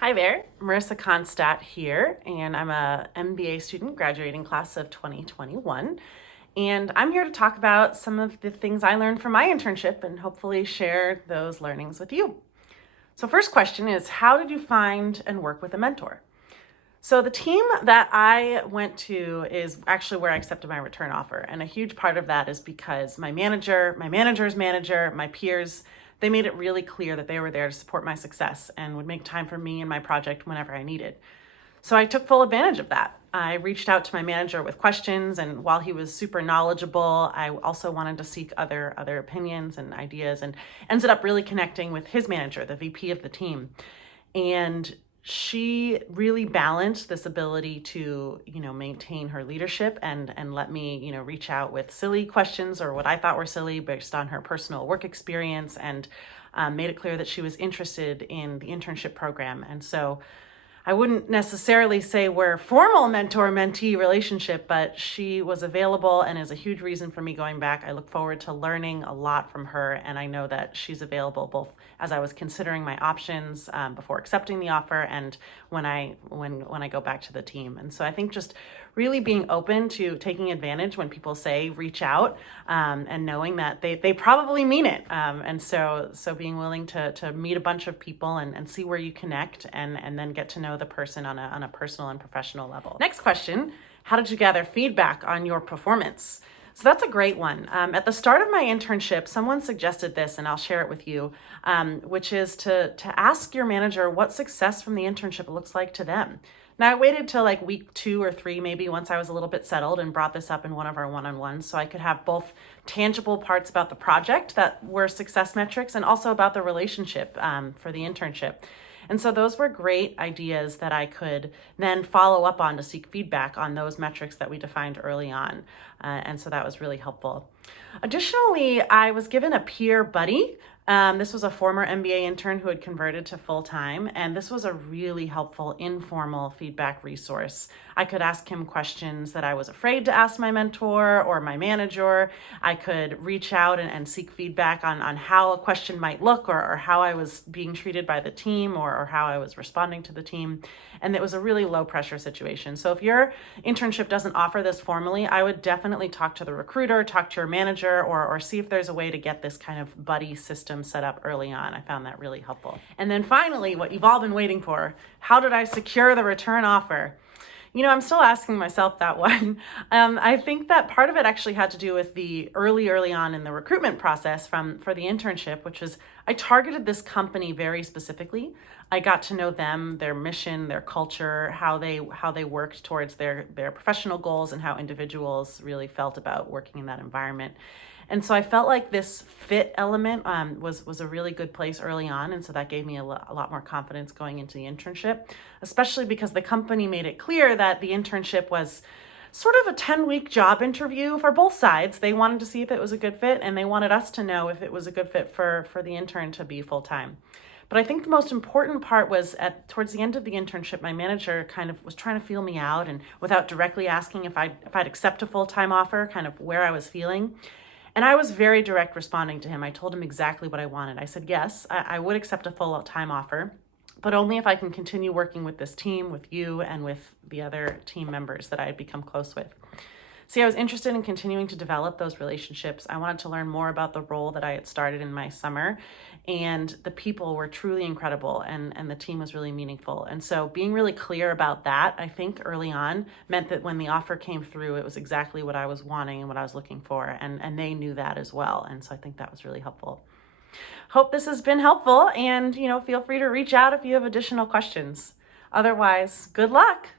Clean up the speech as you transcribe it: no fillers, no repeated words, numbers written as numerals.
Hi there, Marissa Konstadt here, and I'm a MBA student graduating class of 2021. And I'm here to talk about some of the things I learned from my internship and hopefully share those learnings with you. So first question is, how did you find and work with a mentor? So the team that I went to is actually where I accepted my return offer. And a huge part of that is because my manager, my manager's manager, my peers, they made it really clear that they were there to support my success and would make time for me and my project whenever I needed. So I took full advantage of that. I reached out to my manager with questions, and while he was super knowledgeable, I also wanted to seek other opinions and ideas, and ended up really connecting with his manager, the VP of the team. And she really balanced this ability to, maintain her leadership and let me, reach out with silly questions or what I thought were silly based on her personal work experience, and made it clear that she was interested in the internship program. And so I wouldn't necessarily say we're a formal mentor-mentee relationship, but she was available and is a huge reason for me going back. I look forward to learning a lot from her, and I know that she's available both as I was considering my options before accepting the offer and when I go back to the team. And so I think just really being open to taking advantage when people say reach out, and knowing that they probably mean it. And so being willing to meet a bunch of people and see where you connect and then get to know the person on a personal and professional level. Next question, how did you gather feedback on your performance? So that's a great one. At the start of my internship, someone suggested this, and I'll share it with you, which is to ask your manager what success from the internship looks like to them. Now, I waited till like week 2 or 3, maybe once I was a little bit settled, and brought this up in one of our one-on-ones so I could have both tangible parts about the project that were success metrics and also about the relationship for the internship. And so those were great ideas that I could then follow up on to seek feedback on those metrics that we defined early on. And so that was really helpful. Additionally, I was given a peer buddy. This was a former MBA intern who had converted to full-time, and this was a really helpful informal feedback resource. I could ask him questions that I was afraid to ask my mentor or my manager. I could reach out and seek feedback on how a question might look, or how I was being treated by the team, or how I was responding to the team. And it was a really low pressure situation. So if your internship doesn't offer this formally, I would definitely talk to the recruiter, talk to your manager, or see if there's a way to get this kind of buddy system set up early on. I found that really helpful. And then finally, what you've all been waiting for, how did I secure the return offer? I'm still asking myself that one. I think that part of it actually had to do with the early on in the recruitment process for the internship, which was I targeted this company very specifically. I got to know them, their mission, their culture, how they worked towards their professional goals, and how individuals really felt about working in that environment. And so I felt like this fit element was a really good place early on. And so that gave me a lot more confidence going into the internship, especially because the company made it clear that the internship was sort of a 10-week job interview for both sides. They wanted to see if it was a good fit, and they wanted us to know if it was a good fit for the intern to be full-time. But I think the most important part was towards the end of the internship, my manager kind of was trying to feel me out, and without directly asking if I'd accept a full-time offer, kind of where I was feeling. And I was very direct responding to him. I told him exactly what I wanted. I said, yes, I would accept a full-time offer, but only if I can continue working with this team, with you, and with the other team members that I had become close with. See, I was interested in continuing to develop those relationships. I wanted to learn more about the role that I had started in my summer, and the people were truly incredible, and the team was really meaningful. And so being really clear about that, I think early on, meant that when the offer came through, it was exactly what I was wanting and what I was looking for, and they knew that as well. And so I think that was really helpful. Hope this has been helpful, and feel free to reach out if you have additional questions. Otherwise, good luck.